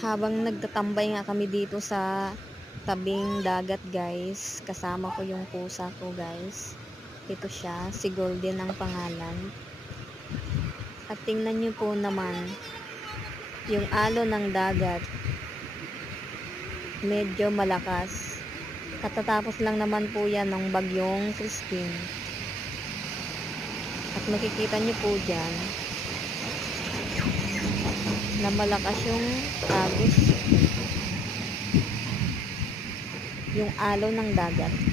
Habang nagtatambay nga kami dito sa tabing dagat guys, kasama ko yung pusa ko guys. Ito siya, si Golden ang pangalan. At tingnan nyo po naman, yung alon ng dagat, medyo malakas. Katatapos lang naman po yan ng bagyong Christine. At makikita nyo po dyan, na malakas yung agos, yung alon ng dagat.